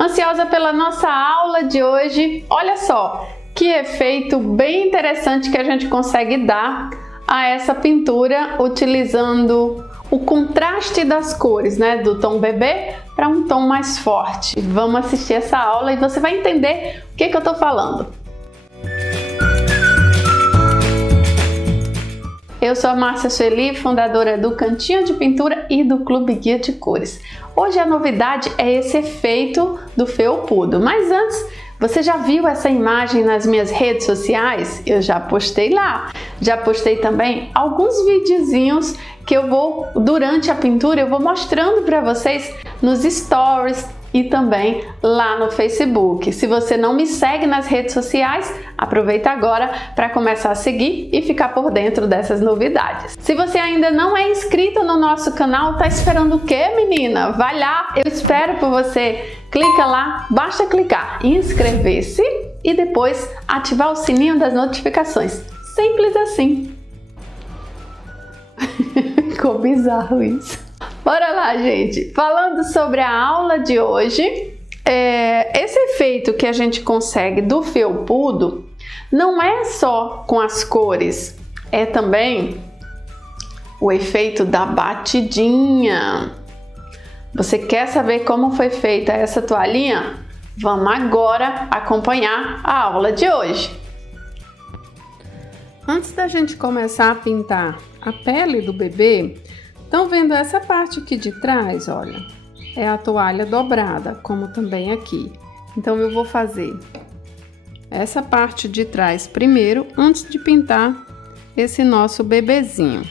Ansiosa pela nossa aula de hoje? Olha só que efeito bem interessante que a gente consegue dar a essa pintura utilizando o contraste das cores, né, do tom bebê para um tom mais forte. Vamos assistir essa aula e você vai entender o que eu tô falando. Eu sou a Márcia Sueli, fundadora do Cantinho de Pintura e do Clube Guia de Cores. Hoje a novidade é esse efeito do felpudo, mas antes, você já viu essa imagem nas minhas redes sociais? Eu já postei lá. Já postei também alguns videozinhos que eu vou, durante a pintura, eu vou mostrando para vocês nos stories e também lá no Facebook. Se você não me segue nas redes sociais, aproveita agora para começar a seguir e ficar por dentro dessas novidades. Se você ainda não é inscrito no nosso canal, tá esperando o quê, menina? Vai lá, eu espero por você. Clica lá, basta clicar em inscrever-se e depois ativar o sininho das notificações. Simples assim. Ficou bizarro isso. Bora lá, gente! Falando sobre a aula de hoje, esse efeito que a gente consegue do felpudo não é só com as cores, é também o efeito da batidinha. Você quer saber como foi feita essa toalhinha? Vamos agora acompanhar a aula de hoje. Antes da gente começar a pintar a pele do bebê, estão vendo essa parte aqui de trás? Olha, é a toalha dobrada, como também aqui. Então eu vou fazer essa parte de trás primeiro, antes de pintar esse nosso bebezinho.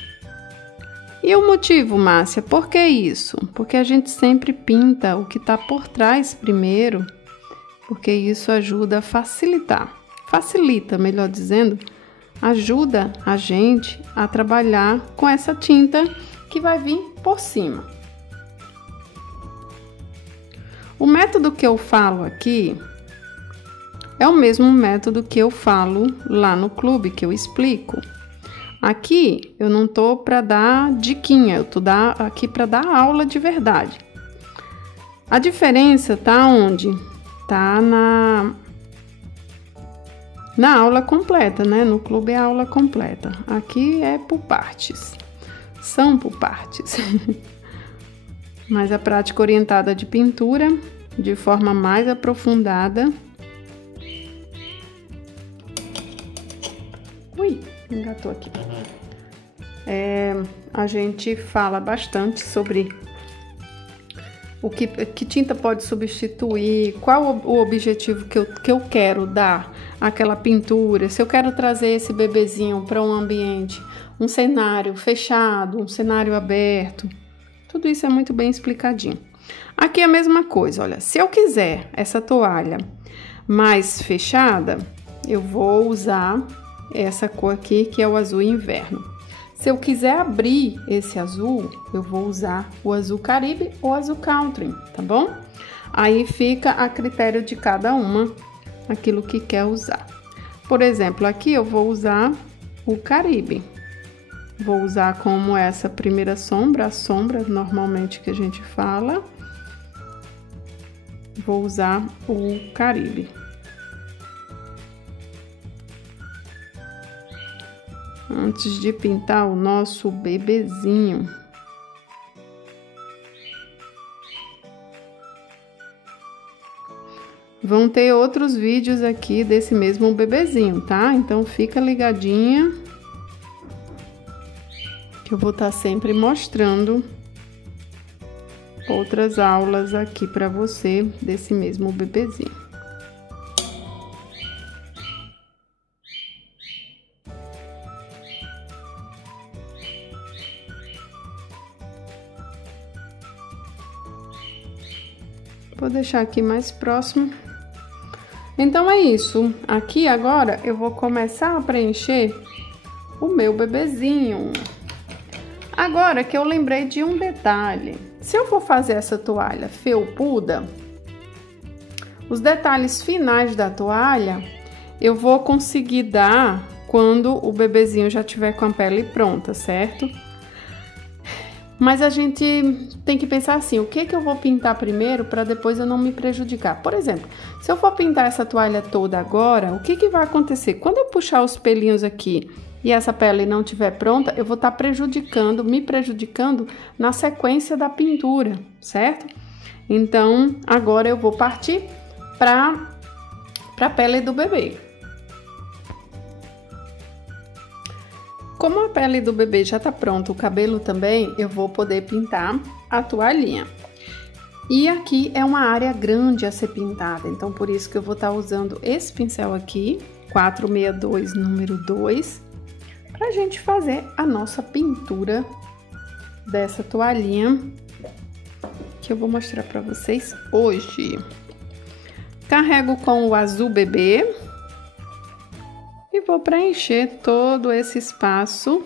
E o motivo, Márcia, por que isso? Porque a gente sempre pinta o que está por trás primeiro, porque isso ajuda a facilita, melhor dizendo, ajuda a gente a trabalhar com essa tinta que vai vir por cima. O método que eu falo aqui é o mesmo método que eu falo lá no clube, que eu explico. Aqui eu não tô para dar diquinha, eu tô aqui para dar aula de verdade. A diferença tá onde? Tá na aula completa, né? No clube é a aula completa. Aqui é por partes. São por partes. Mas a prática orientada de pintura, de forma mais aprofundada. Ui, engatou aqui. A gente fala bastante sobre que tinta pode substituir, qual o objetivo que eu quero dar àquela pintura, se eu quero trazer esse bebezinho para um ambiente, um cenário fechado, um cenário aberto, tudo isso é muito bem explicadinho. Aqui é a mesma coisa, olha, se eu quiser essa toalha mais fechada, eu vou usar essa cor aqui, que é o azul inverno. Se eu quiser abrir esse azul, eu vou usar o azul Caribe ou azul Country, tá bom? Aí fica a critério de cada uma aquilo que quer usar. Por exemplo, aqui eu vou usar o Caribe. Vou usar como essa primeira sombra, a sombra normalmente que a gente fala. Vou usar o Caribe. Antes de pintar o nosso bebezinho. Vão ter outros vídeos aqui desse mesmo bebezinho, tá? Então fica ligadinha, que eu vou estar sempre mostrando outras aulas aqui para você desse mesmo bebezinho. Vou deixar aqui mais próximo. Então é isso. Aqui agora eu vou começar a preencher o meu bebezinho. Agora que eu lembrei de um detalhe. Se eu for fazer essa toalha felpuda, os detalhes finais da toalha eu vou conseguir dar quando o bebezinho já tiver com a pele pronta, certo? Mas a gente tem que pensar assim, o que eu vou pintar primeiro para depois eu não me prejudicar. Por exemplo, se eu for pintar essa toalha toda agora, o que vai acontecer? Quando eu puxar os pelinhos aqui e essa pele não estiver pronta, eu vou estar me prejudicando na sequência da pintura, certo? Então, agora eu vou partir para a pele do bebê. Como a pele do bebê já tá pronta, o cabelo também, eu vou poder pintar a toalhinha. E aqui é uma área grande a ser pintada, então por isso que eu vou estar usando esse pincel aqui, 462, número 2, pra gente fazer a nossa pintura dessa toalhinha, que eu vou mostrar pra vocês hoje. Carrego com o azul bebê. E vou preencher todo esse espaço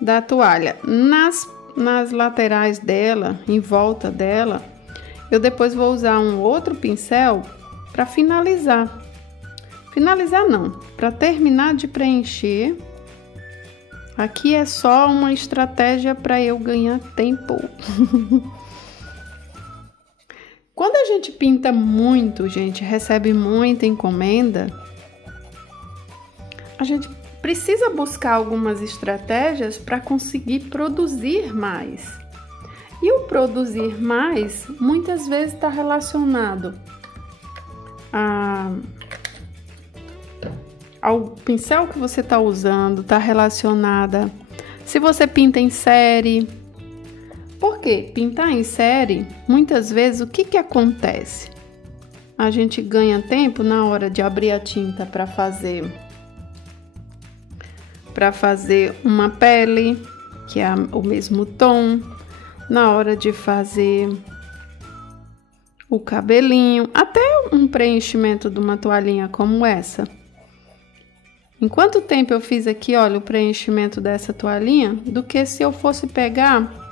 da toalha. Nas laterais dela, em volta dela, eu depois vou usar um outro pincel para finalizar. Finalizar não, para terminar de preencher. Aqui é só uma estratégia para eu ganhar tempo. Quando a gente pinta muito, gente, recebe muita encomenda, a gente precisa buscar algumas estratégias para conseguir produzir mais. E o produzir mais, muitas vezes está relacionado ao pincel que você está usando, está relacionada se você pinta em série. Porque pintar em série, muitas vezes, o que acontece? A gente ganha tempo na hora de abrir a tinta para fazer uma pele, que é o mesmo tom, na hora de fazer o cabelinho, até um preenchimento de uma toalhinha como essa. Em quanto tempo eu fiz aqui, olha, o preenchimento dessa toalhinha, do que se eu fosse pegar...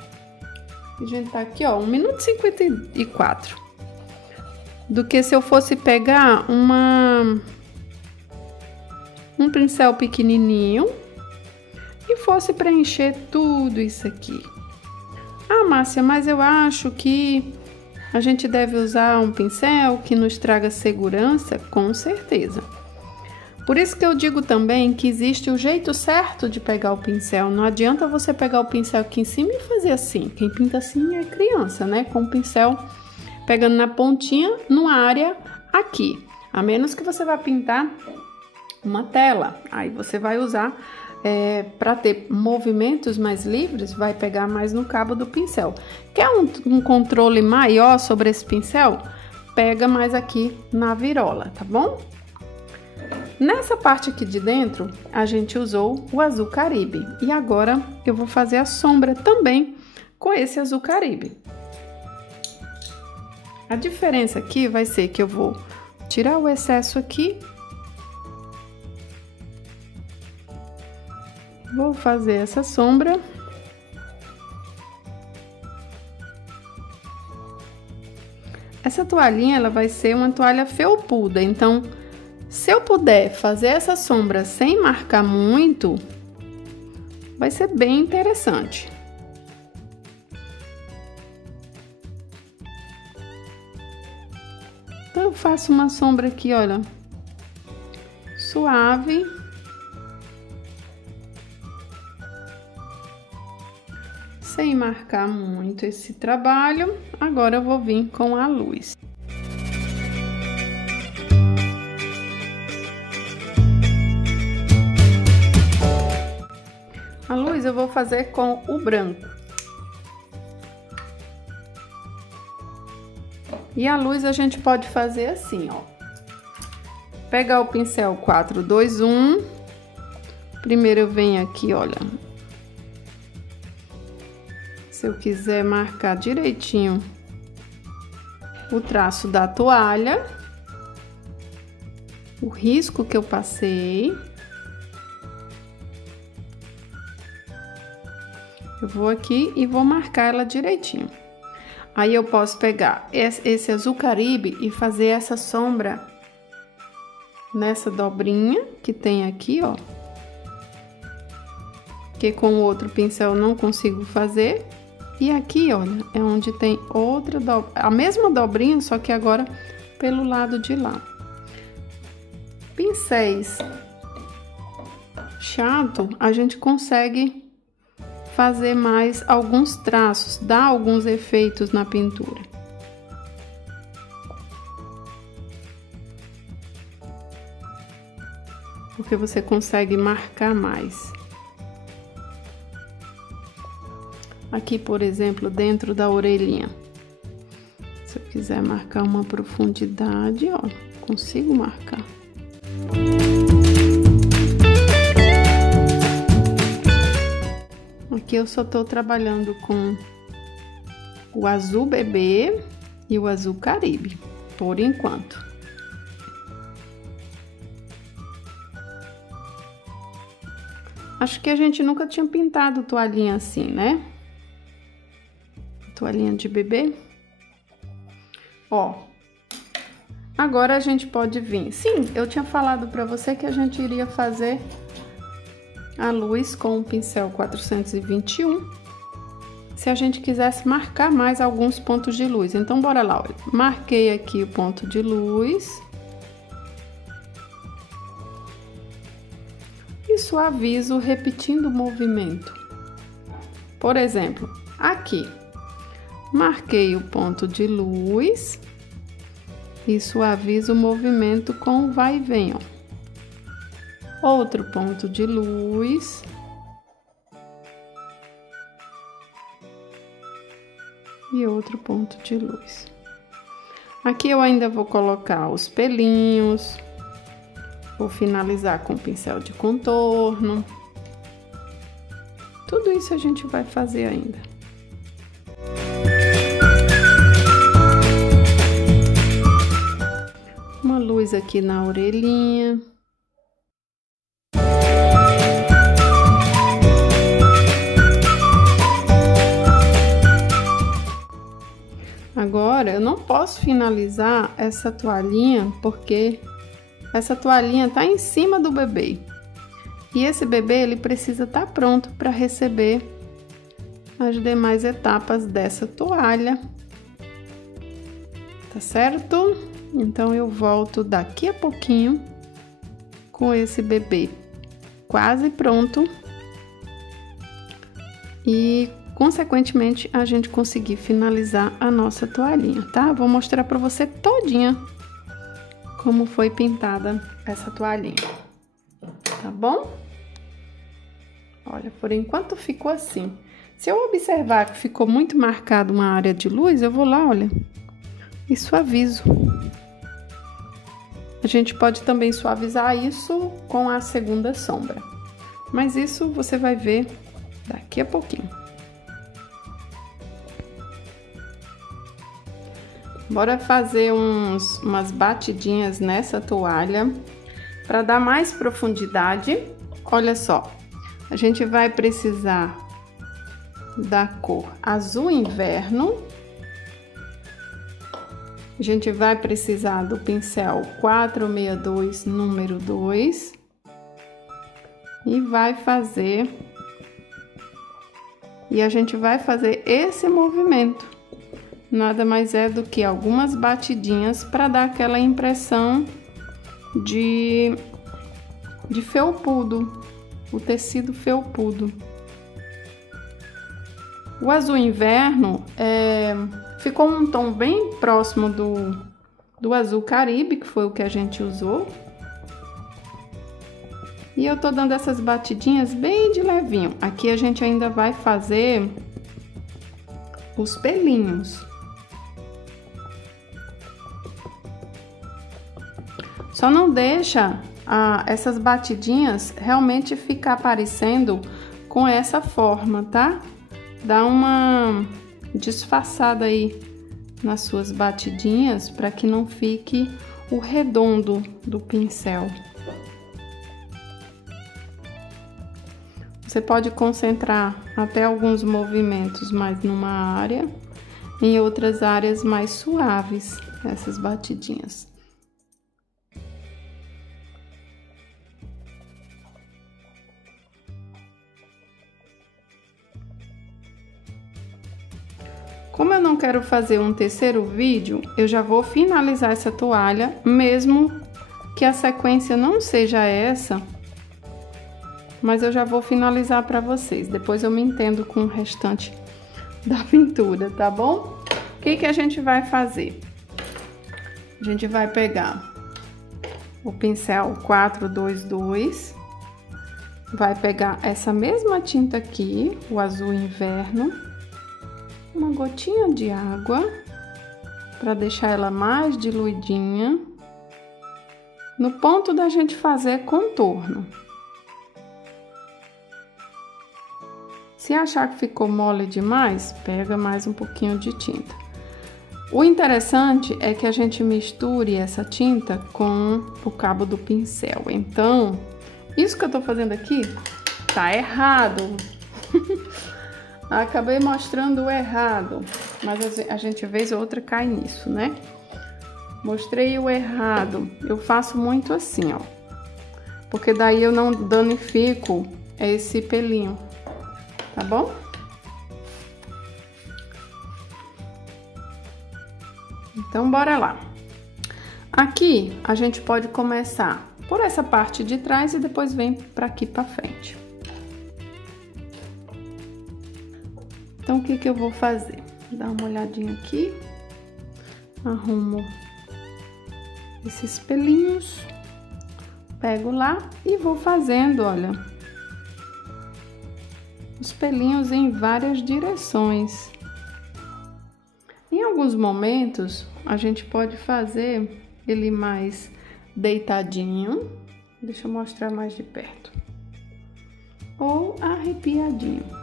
A gente tá aqui, ó, 1 minuto e 54. Do que se eu fosse pegar um pincel pequenininho e fosse preencher tudo isso aqui. Ah, Márcia, mas eu acho que a gente deve usar um pincel que nos traga segurança, com certeza. Por isso que eu digo também que existe o jeito certo de pegar o pincel. Não adianta você pegar o pincel aqui em cima e fazer assim. Quem pinta assim é criança, né? Com o pincel pegando na pontinha, numa área aqui. A menos que você vá pintar uma tela. Aí você vai usar, para ter movimentos mais livres, vai pegar mais no cabo do pincel. Quer um controle maior sobre esse pincel? Pega mais aqui na virola, tá bom? Nessa parte aqui de dentro, a gente usou o azul Caribe. E agora eu vou fazer a sombra também com esse azul Caribe. A diferença aqui vai ser que eu vou tirar o excesso aqui. Vou fazer essa sombra. Essa toalhinha, ela vai ser uma toalha felpuda, então... Se eu puder fazer essa sombra sem marcar muito, vai ser bem interessante. Então, eu faço uma sombra aqui, olha, suave. Sem marcar muito esse trabalho. Agora eu vou vir com a luz. A luz eu vou fazer com o branco. E a luz a gente pode fazer assim, ó. Pegar o pincel 421. Primeiro eu venho aqui, olha. Se eu quiser marcar direitinho o traço da toalha, o risco que eu passei. Eu vou aqui e vou marcar ela direitinho. Aí eu posso pegar esse azul Caribe e fazer essa sombra nessa dobrinha que tem aqui, ó. que com o outro pincel eu não consigo fazer. E aqui, olha, é onde tem outra a mesma dobrinha, só que agora pelo lado de lá. Pincéis chato, a gente consegue fazer mais alguns traços, dar alguns efeitos na pintura. Porque você consegue marcar mais. Aqui, por exemplo, dentro da orelhinha. Se eu quiser marcar uma profundidade, ó, consigo marcar. Aqui eu só tô trabalhando com o azul bebê e o azul caribe, por enquanto. Acho que a gente nunca tinha pintado toalhinha assim, né? Toalhinha de bebê. Ó, agora a gente pode vir. Sim, eu tinha falado pra você que a gente iria fazer a luz com o pincel 421. Se a gente quisesse marcar mais alguns pontos de luz. Então, bora lá, olha. Marquei aqui o ponto de luz. E suavizo repetindo o movimento. Por exemplo, aqui. Marquei o ponto de luz e suavizo o movimento com o vai e vem, ó. Outro ponto de luz. E outro ponto de luz. Aqui eu ainda vou colocar os pelinhos. Vou finalizar com o pincel de contorno. Tudo isso a gente vai fazer ainda. Uma luz aqui na orelhinha. Agora, eu não posso finalizar essa toalhinha, porque essa toalhinha tá em cima do bebê. E esse bebê, ele precisa estar pronto para receber as demais etapas dessa toalha. Tá certo? Então, eu volto daqui a pouquinho com esse bebê quase pronto. E, consequentemente, a gente conseguir finalizar a nossa toalhinha, tá? Vou mostrar para você todinha como foi pintada essa toalhinha, tá bom? Olha, por enquanto ficou assim. Se eu observar que ficou muito marcado uma área de luz, eu vou lá, olha, e suavizo. A gente pode também suavizar isso com a segunda sombra, mas isso você vai ver daqui a pouquinho. Bora fazer umas batidinhas nessa toalha para dar mais profundidade. Olha só, a gente vai precisar da cor azul inverno. A gente vai precisar do pincel 462 número 2 e vai fazer, e a gente vai fazer esse movimento. Nada mais é do que algumas batidinhas para dar aquela impressão de felpudo, o tecido felpudo. O azul inverno ficou um tom bem próximo do azul caribe, que foi o que a gente usou. E eu tô dando essas batidinhas bem de levinho. Aqui a gente ainda vai fazer os pelinhos. Só não deixa essas batidinhas realmente ficar parecendo com essa forma, tá? Dá uma disfarçada aí nas suas batidinhas para que não fique o redondo do pincel. Você pode concentrar até alguns movimentos mais numa área, em outras áreas mais suaves, essas batidinhas. quero fazer um terceiro vídeo, eu já vou finalizar essa toalha, mesmo que a sequência não seja essa, mas eu já vou finalizar para vocês. Depois eu me entendo com o restante da pintura, tá bom? O que que a gente vai fazer? A gente vai pegar o pincel 422, vai pegar essa mesma tinta aqui, o azul inverno, uma gotinha de água para deixar ela mais diluidinha, no ponto da gente fazer contorno. Se achar que ficou mole demais, pega mais um pouquinho de tinta. O interessante é que a gente misture essa tinta com o cabo do pincel. Então, isso que eu tô fazendo aqui tá errado. Acabei mostrando o errado, mas a gente vez ou outra cai nisso, né? Mostrei o errado. Eu faço muito assim, ó. Porque daí eu não danifico esse pelinho, tá bom? Então, bora lá. Aqui, a gente pode começar por essa parte de trás e depois vem pra aqui pra frente. Então, o que que eu vou fazer? Dar uma olhadinha aqui. Arrumo esses pelinhos. Pego lá e vou fazendo, olha, os pelinhos em várias direções. Em alguns momentos, a gente pode fazer ele mais deitadinho. Deixa eu mostrar mais de perto. Ou arrepiadinho.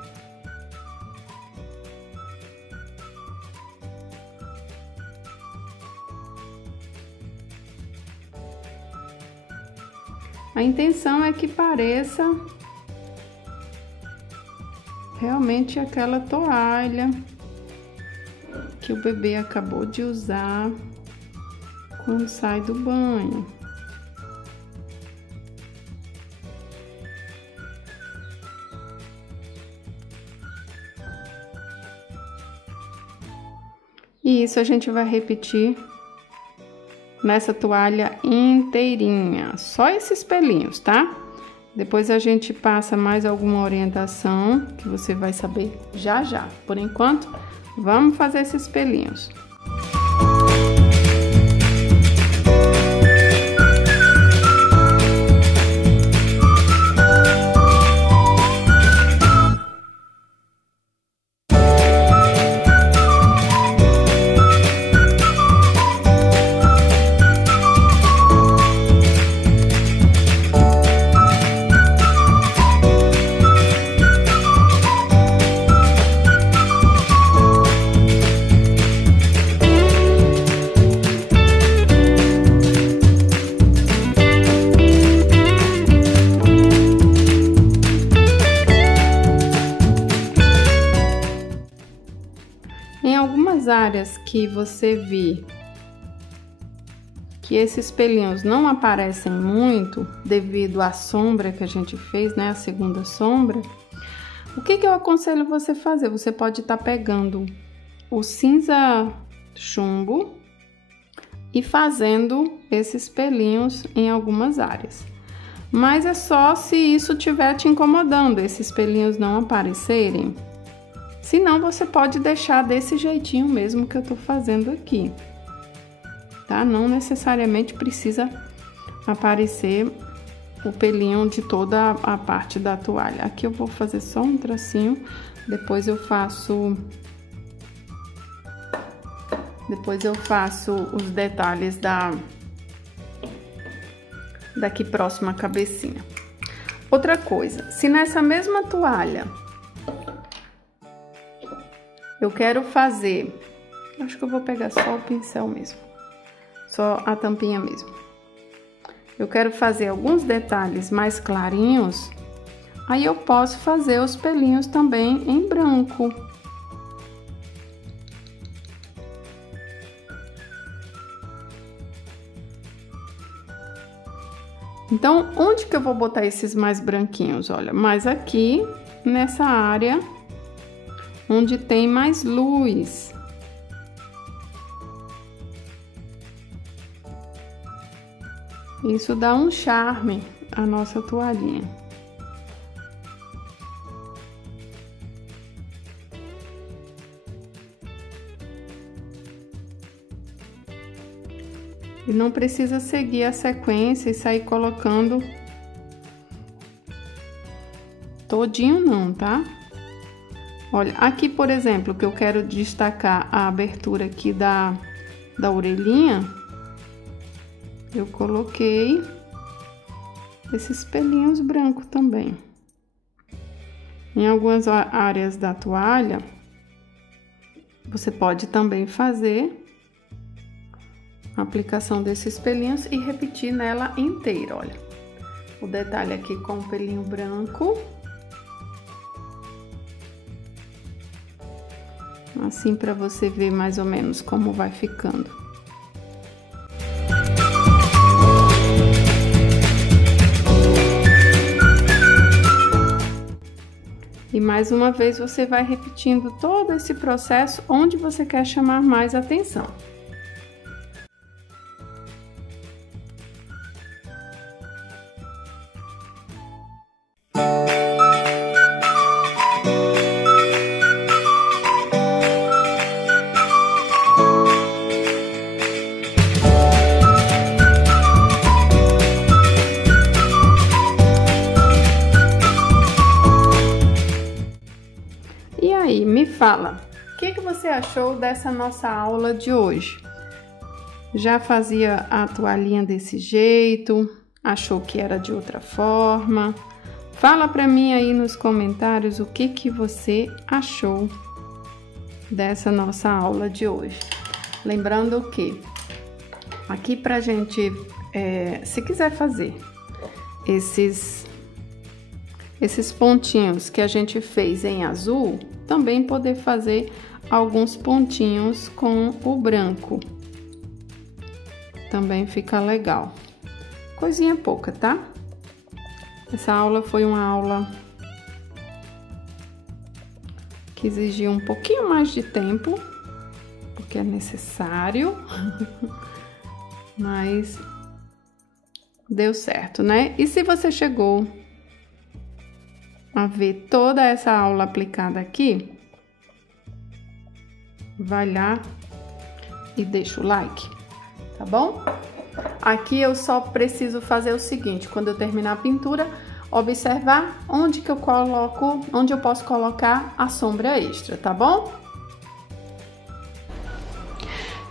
A intenção é que pareça realmente aquela toalha que o bebê acabou de usar quando sai do banho. E isso a gente vai repetir nessa toalha inteirinha, só esses pelinhos, tá? Depois a gente passa mais alguma orientação que você vai saber já já. Por enquanto, vamos fazer esses pelinhos. Em algumas áreas que você vê que esses pelinhos não aparecem muito devido à sombra que a gente fez, né, a segunda sombra, o que eu aconselho você fazer? Você pode estar pegando o cinza chumbo e fazendo esses pelinhos em algumas áreas. Mas é só se isso estiver te incomodando, esses pelinhos não aparecerem. Se não, você pode deixar desse jeitinho mesmo que eu tô fazendo aqui, tá? Não necessariamente precisa aparecer o pelinho de toda a parte da toalha. Aqui eu vou fazer só um tracinho, depois eu faço os detalhes daqui próximo à cabecinha. Outra coisa, se nessa mesma toalha eu quero fazer, acho que eu vou pegar só o pincel mesmo, só a tampinha mesmo. Eu quero fazer alguns detalhes mais clarinhos, aí eu posso fazer os pelinhos também em branco. Então, onde que eu vou botar esses mais branquinhos? Olha, mais aqui, nessa área onde tem mais luz. Isso dá um charme à nossa toalhinha. E não precisa seguir a sequência e sair colocando todinho não, tá? Olha, aqui, por exemplo, que eu quero destacar a abertura aqui da orelhinha, eu coloquei esses pelinhos brancos também. Em algumas áreas da toalha, você pode também fazer a aplicação desses pelinhos e repetir nela inteira, olha. O detalhe aqui com o pelinho branco. Assim, para você ver mais ou menos como vai ficando. E mais uma vez você vai repetindo todo esse processo onde você quer chamar mais atenção. E aí, me fala, o que você achou dessa nossa aula de hoje? Já fazia a toalhinha desse jeito? Achou que era de outra forma? Fala pra mim aí nos comentários o que você achou dessa nossa aula de hoje. Lembrando que aqui pra gente, se quiser fazer esses pontinhos que a gente fez em azul, também poder fazer alguns pontinhos com o branco. Também fica legal. Coisinha pouca, tá? Essa aula foi uma aula que exigiu um pouquinho mais de tempo, porque é necessário, mas deu certo, né? E se você chegou a ver toda essa aula aplicada aqui, vai lá e deixa o like, tá bom? Aqui eu só preciso fazer o seguinte: quando eu terminar a pintura, observar onde que eu coloco, onde eu posso colocar a sombra extra, tá bom?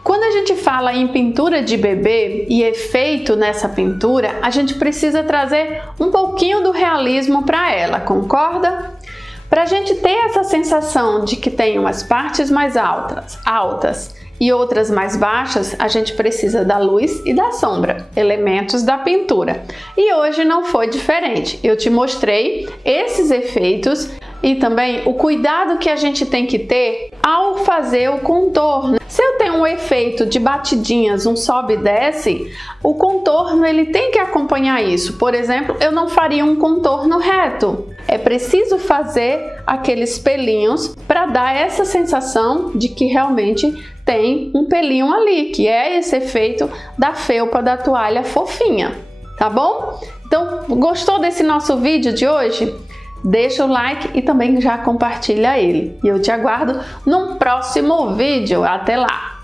Quando a gente fala em pintura de bebê e efeito nessa pintura, a gente precisa trazer um pouquinho do realismo para ela, concorda? Para a gente ter essa sensação de que tem umas partes mais altas e outras mais baixas, a gente precisa da luz e da sombra, elementos da pintura. E hoje não foi diferente. Eu te mostrei esses efeitos e também o cuidado que a gente tem que ter ao fazer o contorno. Se eu tenho um efeito de batidinhas, um sobe e desce, o contorno ele tem que acompanhar isso. Por exemplo, eu não faria um contorno reto. É preciso fazer aqueles pelinhos para dar essa sensação de que realmente tem um pelinho ali, que é esse efeito da felpa da toalha fofinha, tá bom? Então, gostou desse nosso vídeo de hoje? Deixa o like e também já compartilha ele. E eu te aguardo num próximo vídeo. Até lá!